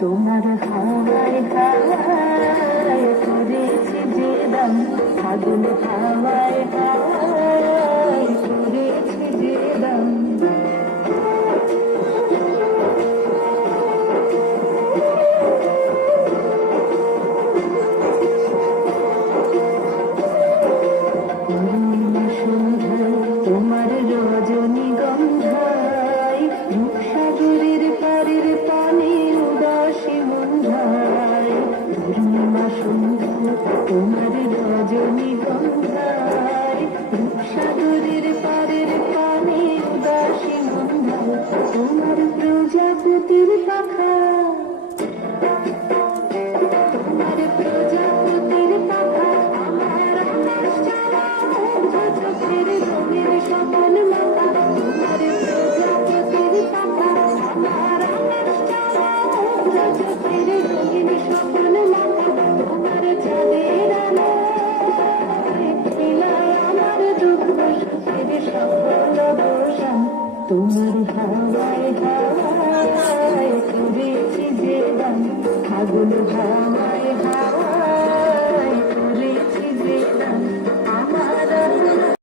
তোমার হাওয়ায় হাওয়ায় করেছি যে দাম ফাগুন open তোমার হাওয়ায় হাওয়ায় উড়েছি যে গান হাওয়া